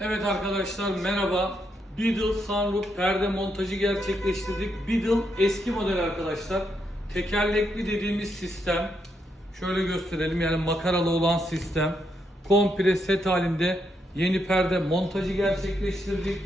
Evet arkadaşlar merhaba. Beadle sunroof perde montajı gerçekleştirdik. Beadle eski model arkadaşlar. Tekerlekli dediğimiz sistem. Şöyle gösterelim yani makaralı olan sistem. Komple set halinde yeni perde montajı gerçekleştirdik.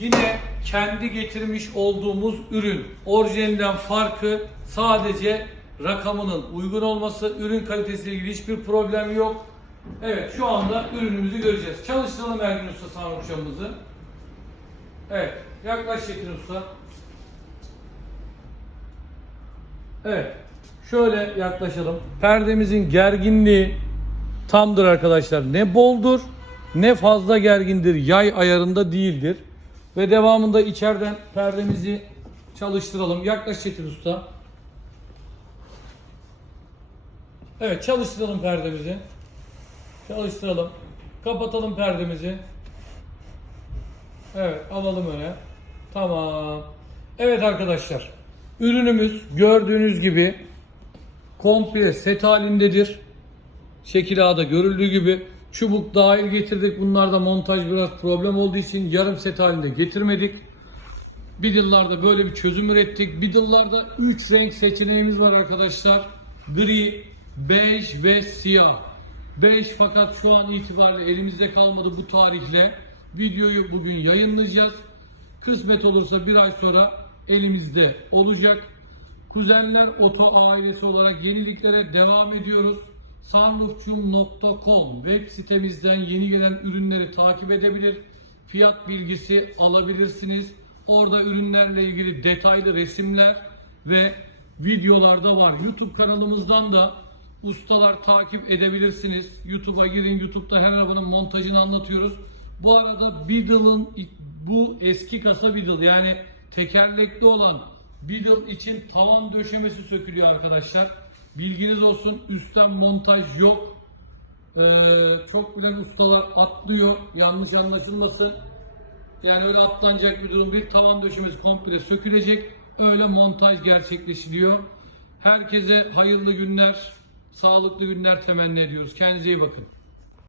Yine kendi getirmiş olduğumuz ürün. Orijinalinden farkı sadece rakamının uygun olması. Ürün kalitesiyle ilgili hiçbir problem yok. Evet şu anda ürünümüzü göreceğiz. Çalıştıralım Ergin Usta sarhoşamızı. Evet yaklaş Çetin Usta. Evet şöyle yaklaşalım. Perdemizin gerginliği tamdır arkadaşlar. Ne boldur ne fazla gergindir. Yay ayarında değildir. Ve devamında içeriden perdemizi çalıştıralım. Yaklaş Çetin Usta. Evet çalıştıralım perdemizi. Çalıştıralım. Kapatalım perdemizi. Evet alalım öne. Tamam. Evet arkadaşlar. Ürünümüz gördüğünüz gibi komple set halindedir. Şekil A'da görüldüğü gibi çubuk dahil getirdik. Bunlarda montaj biraz problem olduğu için yarım set halinde getirmedik. Biddle'larda böyle bir çözüm ürettik. Biddle'larda 3 renk seçeneğimiz var arkadaşlar. Gri, bej ve siyah. Bej fakat şu an itibariyle elimizde kalmadı bu tarihle. Videoyu bugün yayınlayacağız. Kısmet olursa bir ay sonra elimizde olacak. Kuzenler Oto ailesi olarak yeniliklere devam ediyoruz. Sunroofçum.com web sitemizden yeni gelen ürünleri takip edebilir. Fiyat bilgisi alabilirsiniz. Orada ürünlerle ilgili detaylı resimler ve videolar da var. YouTube kanalımızdan da ustalar takip edebilirsiniz. YouTube'a girin. YouTube'da her arabanın montajını anlatıyoruz. Bu arada Beadle'ın bu eski kasa Beadle yani tekerlekli olan Beadle için tavan döşemesi sökülüyor arkadaşlar. Bilginiz olsun üstten montaj yok. Ee, çok bilen ustalar atlıyor. Yanlış anlaşılmasın. Yani öyle atlanacak bir durum değil. Tavan döşemesi komple sökülecek. Öyle montaj gerçekleşiliyor. Herkese hayırlı günler, sağlıklı günler temenni ediyoruz. Kendinize iyi bakın.